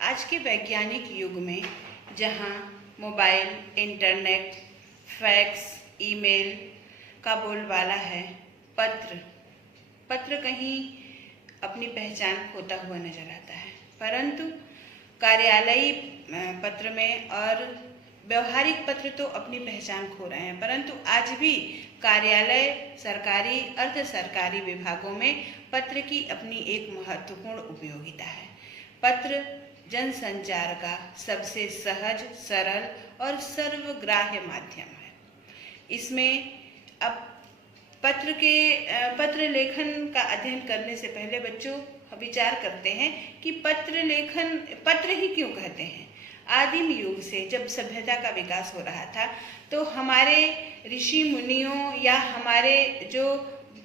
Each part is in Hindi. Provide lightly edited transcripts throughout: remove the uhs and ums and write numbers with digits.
आज के वैज्ञानिक युग में जहाँ मोबाइल, इंटरनेट, फैक्स, ईमेल का बोलबाला है, पत्र कहीं अपनी पहचान खोता हुआ नजर आता है। परंतु कार्यालयी पत्र में और व्यवहारिक पत्र तो अपनी पहचान खो रहे हैं, परंतु आज भी कार्यालय, सरकारी, अर्ध सरकारी विभागों में पत्र की अपनी एक महत्वपूर्ण उपयोगिता है। पत्र जनसंचार का सबसे सहज, सरल और सर्वग्राह्य माध्यम है। इसमें अब पत्र लेखन का अध्ययन करने से पहले बच्चों विचार करते हैं कि पत्र ही क्यों कहते हैं। आदिम युग से जब सभ्यता का विकास हो रहा था तो हमारे ऋषि मुनियों या हमारे जो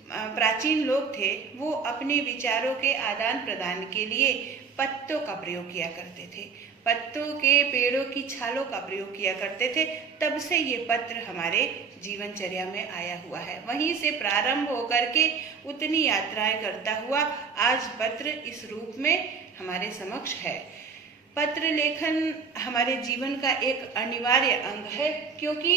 प्राचीन लोग थे वो अपने विचारों के आदान प्रदान के लिए पत्तों का प्रयोग किया करते थे, पत्तों के पेड़ों की छालों का प्रयोग किया करते थे। तब से ये पत्र हमारे जीवनचर्या में आया हुआ है। वहीं से प्रारंभ होकर के उतनी यात्राएं करता हुआ आज पत्र इस रूप में हमारे समक्ष है। पत्र लेखन हमारे जीवन का एक अनिवार्य अंग है, क्योंकि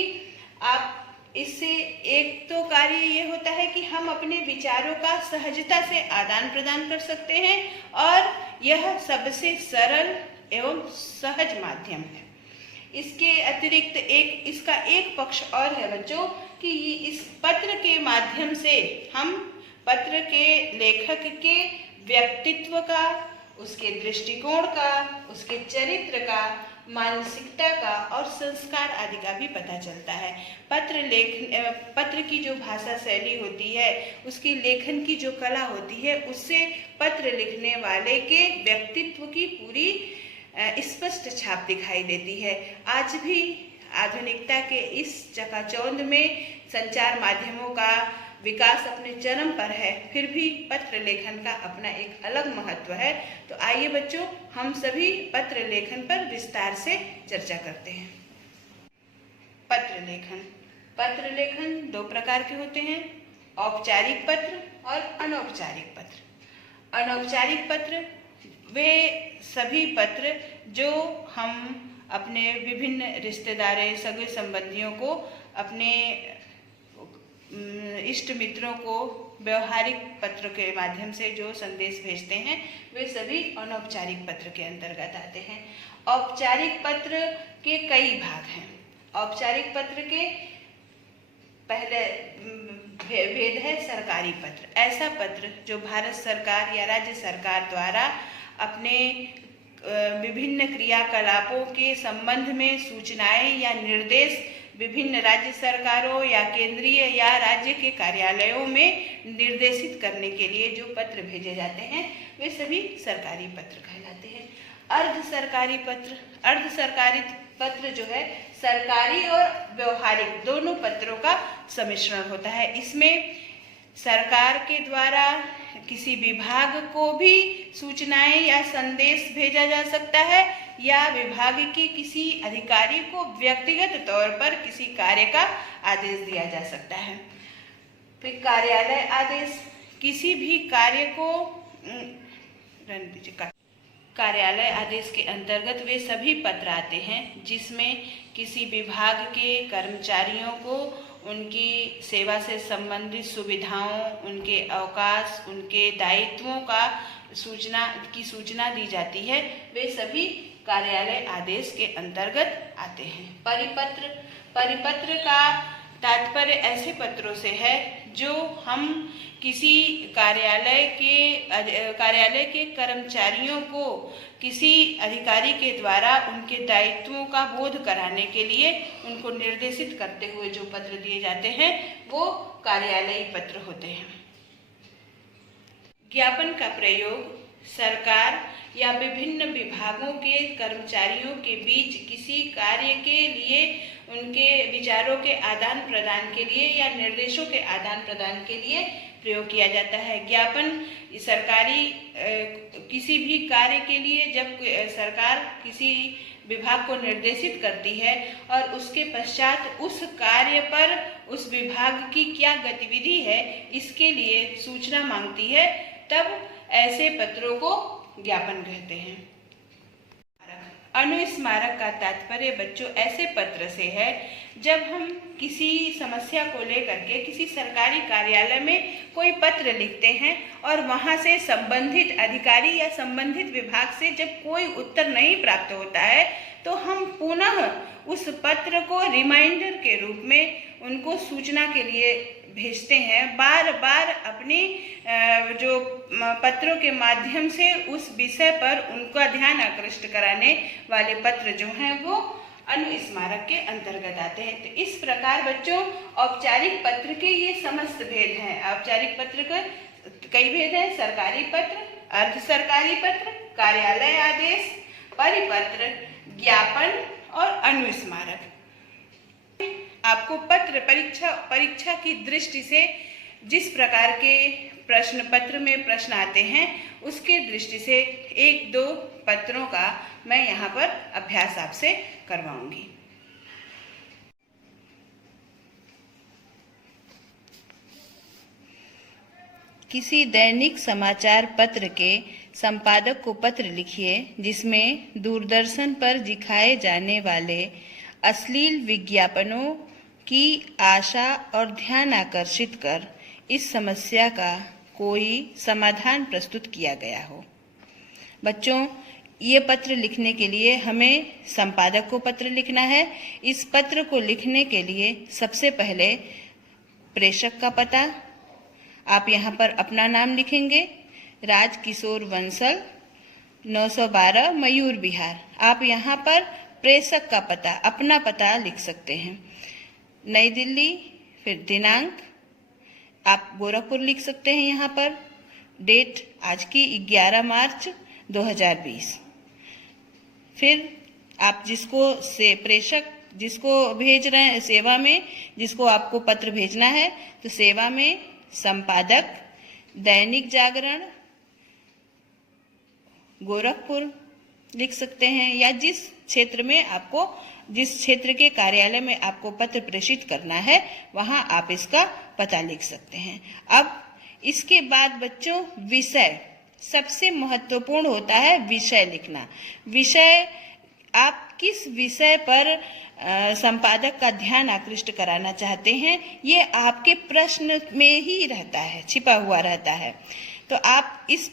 आप इससे एक तो कार्य ये होता है कि हम अपने विचारों का सहजता से आदान प्रदान कर सकते हैं और यह सबसे सरल एवं सहज माध्यम है। इसके अतिरिक्त इसका एक पक्ष और है बच्चों कि इस पत्र के माध्यम से हम पत्र के लेखक के व्यक्तित्व का, उसके दृष्टिकोण का, उसके चरित्र का, मानसिकता का और संस्कार आदि का भी पता चलता है। पत्र की जो भाषा शैली होती है, उसकी लेखन की जो कला होती है, उससे पत्र लिखने वाले के व्यक्तित्व की पूरी स्पष्ट छाप दिखाई देती है। आज भी आधुनिकता के इस चकाचौंध में संचार माध्यमों का विकास अपने चरम पर है, फिर भी पत्र लेखन का अपना एक अलग महत्व है। तो आइए बच्चों, हम सभी पत्र लेखन पर विस्तार से चर्चा करते हैं। पत्र लेखन दो प्रकार के होते हैं, औपचारिक पत्र और अनौपचारिक पत्र। अनौपचारिक पत्र वे सभी पत्र जो हम अपने विभिन्न रिश्तेदारों, सगे संबंधियों को, अपने इष्ट मित्रों को व्यवहारिक पत्र के माध्यम से जो संदेश भेजते हैं, वे सभी अनौपचारिक पत्र के अंतर्गत आते हैं। औपचारिक पत्र के कई भाग हैं। औपचारिक पत्र के पहले भेद है सरकारी पत्र। ऐसा पत्र जो भारत सरकार या राज्य सरकार द्वारा अपने विभिन्न क्रियाकलापों के संबंध में सूचनाएं या निर्देश विभिन्न राज्य सरकारों या केंद्रीय या राज्य के कार्यालयों में निर्देशित करने के लिए जो पत्र भेजे जाते हैं, वे सभी सरकारी पत्र कहलाते हैं। अर्ध सरकारी पत्र जो है सरकारी और व्यवहारिक दोनों पत्रों का सम्मिश्रण होता है। इसमें सरकार के द्वारा किसी विभाग को भी सूचनाएं या संदेश भेजा जा सकता है या विभाग के किसी अधिकारी को व्यक्तिगत तौर पर किसी कार्य का आदेश दिया जा सकता है। फिर कार्यालय आदेश, किसी भी कार्य को कार्यालय आदेश के अंतर्गत वे सभी पत्र आते हैं जिसमें किसी विभाग के कर्मचारियों को उनकी सेवा से संबंधित सुविधाओं, उनके अवकाश, उनके दायित्वों का सूचना दी जाती है। वे सभी कार्यालय आदेश के अंतर्गत आते हैं। परिपत्र का तात्पर्य ऐसे पत्रों से है जो हम किसी कार्यालय के कर्मचारियों को किसी अधिकारी के द्वारा उनके दायित्वों का बोध कराने के लिए उनको निर्देशित करते हुए जो पत्र दिए जाते हैं, वो कार्यालयी पत्र होते हैं। ज्ञापन का प्रयोग सरकार या विभिन्न विभागों के कर्मचारियों के बीच किसी कार्य के लिए उनके विचारों के आदान प्रदान के लिए या निर्देशों के आदान प्रदान के लिए प्रयोग किया जाता है। ज्ञापन सरकारी किसी भी कार्य के लिए जब सरकार किसी विभाग को निर्देशित करती है और उसके पश्चात उस कार्य पर उस विभाग की क्या गतिविधि है, इसके लिए सूचना मांगती है, तब ऐसे पत्रों को ज्ञापन कहते हैं। अनुस्मारक का तात्पर्य बच्चों ऐसे पत्र से है जब हम किसी समस्या को लेकर के किसी सरकारी कार्यालय में कोई पत्र लिखते हैं और वहां से संबंधित अधिकारी या संबंधित विभाग से जब कोई उत्तर नहीं प्राप्त होता है तो हम पुनः उस पत्र को रिमाइंडर के रूप में उनको सूचना के लिए भेजते हैं। बार बार अपने जो पत्रों के माध्यम से उस विषय पर उनका ध्यान आकृष्ट कराने वाले पत्र जो हैं वो अनुस्मारक के अंतर्गत आते हैं। तो इस प्रकार बच्चों औपचारिक पत्र के ये समस्त भेद हैं। औपचारिक पत्र का कई भेद हैं: सरकारी पत्र, अर्ध सरकारी पत्र, कार्यालय आदेश, परिपत्र, ज्ञापन और अनुस्मारक। आपको पत्र परीक्षा की दृष्टि से जिस प्रकार के प्रश्न पत्र में प्रश्न आते हैं उसके दृष्टि से 1-2 पत्रों का मैं यहाँ पर अभ्यास आपसे करवाऊंगी। किसी दैनिक समाचार पत्र के संपादक को पत्र लिखिए जिसमें दूरदर्शन पर दिखाए जाने वाले अश्लील विज्ञापनों की आशा और ध्यान आकर्षित कर इस समस्या का कोई समाधान प्रस्तुत किया गया हो। बच्चों, ये पत्र लिखने के लिए हमें संपादक को पत्र लिखना है। इस पत्र को लिखने के लिए सबसे पहले प्रेषक का पता, आप यहाँ पर अपना नाम लिखेंगे, राजकिशोर बंसल, 912 मयूर विहार। आप यहाँ पर प्रेषक का पता, अपना पता लिख सकते हैं, नई दिल्ली। फिर दिनांक आप गोरखपुर लिख सकते हैं यहाँ पर। डेट आज की 11 मार्च 2020। फिर आप प्रेषक जिसको भेज रहे हैं सेवा में, जिसको आपको पत्र भेजना है, तो सेवा में संपादक दैनिक जागरण गोरखपुर लिख सकते हैं, या जिस क्षेत्र के कार्यालय में आपको पत्र प्रेषित करना है वहां आप इसका पता लिख सकते हैं। अब इसके बाद बच्चों विषय सबसे महत्वपूर्ण होता है, विषय लिखना। विषय, आप किस विषय पर संपादक का ध्यान आकृष्ट कराना चाहते हैं ये आपके प्रश्न में ही रहता है, छिपा हुआ रहता है। तो आप इस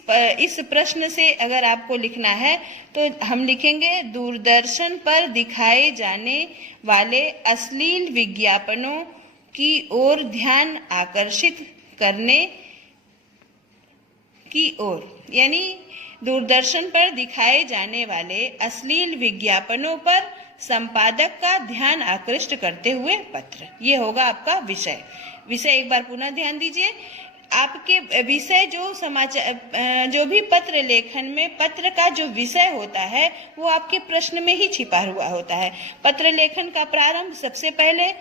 प्रश्न से अगर आपको लिखना है तो हम लिखेंगे दूरदर्शन पर दिखाए जाने वाले अश्लील विज्ञापनों की ओर ध्यान आकर्षित करने की ओर, यानी दूरदर्शन पर दिखाए जाने वाले अश्लील विज्ञापनों पर संपादक का ध्यान आकृष्ट करते हुए पत्र। ये होगा आपका विषय। विषय एक बार पुनः ध्यान दीजिए, आपके विषय जो भी पत्र लेखन में पत्र का जो विषय होता है वो आपके प्रश्न में ही छिपा हुआ होता है। पत्र लेखन का प्रारंभ सबसे पहले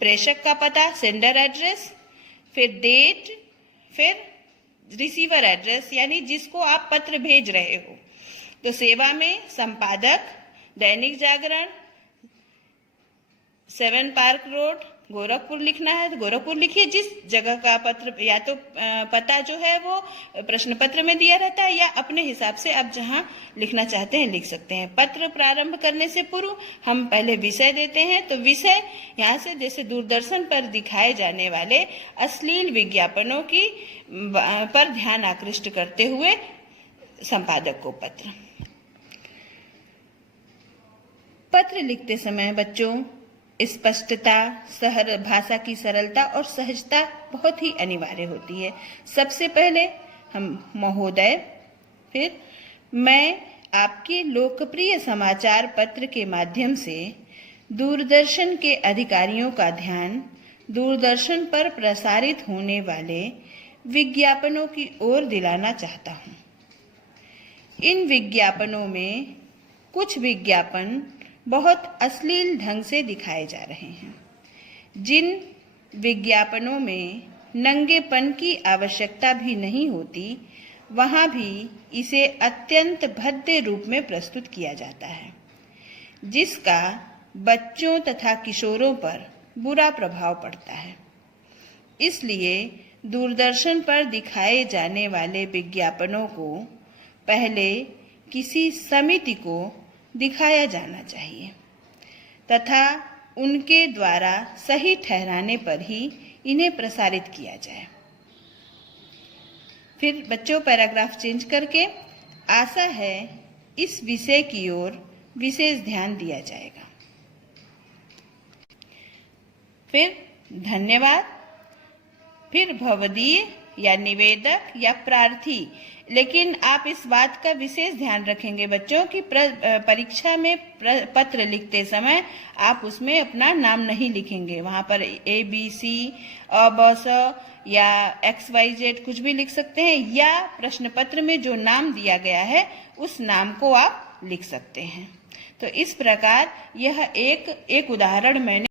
प्रेषक का पता, सेंडर एड्रेस, फिर डेट, फिर रिसीवर एड्रेस, यानी जिसको आप पत्र भेज रहे हो। तो सेवा में संपादक दैनिक जागरण, 7 पार्क रोड गोरखपुर लिखना है तो गोरखपुर लिखिए। जिस जगह का पत्र या तो पता जो है वो प्रश्न पत्र में दिया रहता है, या अपने हिसाब से आप जहां लिखना चाहते हैं लिख सकते हैं। पत्र प्रारंभ करने से पूर्व हम पहले विषय देते हैं। तो विषय यहाँ से जैसे दूरदर्शन पर दिखाए जाने वाले अश्लील विज्ञापनों की पर ध्यान आकृष्ट करते हुए संपादक को पत्र। पत्र लिखते समय बच्चों स्पष्टता, भाषा की सरलता और सहजता बहुत ही अनिवार्य होती है। सबसे पहले हम महोदय, फिर मैं आपके लोकप्रिय समाचार पत्र के माध्यम से दूरदर्शन के अधिकारियों का ध्यान दूरदर्शन पर प्रसारित होने वाले विज्ञापनों की ओर दिलाना चाहता हूँ। इन विज्ञापनों में कुछ विज्ञापन बहुत अश्लील ढंग से दिखाए जा रहे हैं। जिन विज्ञापनों में नंगेपन की आवश्यकता भी नहीं होती, वहां भी इसे अत्यंत भद्दे रूप में प्रस्तुत किया जाता है, जिसका बच्चों तथा किशोरों पर बुरा प्रभाव पड़ता है। इसलिए दूरदर्शन पर दिखाए जाने वाले विज्ञापनों को पहले किसी समिति को दिखाया जाना चाहिए तथा उनके द्वारा सही ठहराने पर ही इन्हें प्रसारित किया जाए। फिर बच्चों पैराग्राफ चेंज करके आशा है इस विषय की ओर विशेष ध्यान दिया जाएगा। फिर धन्यवाद, फिर भवदीय या निवेदक या प्रार्थी, लेकिन आप इस बात का विशेष ध्यान रखेंगे बच्चों कि परीक्षा में पत्र लिखते समय आप उसमें अपना नाम नहीं लिखेंगे। वहाँ पर ABC, अ ब स या XYZ कुछ भी लिख सकते हैं, या प्रश्न पत्र में जो नाम दिया गया है उस नाम को आप लिख सकते हैं। तो इस प्रकार यह एक उदाहरण मैंने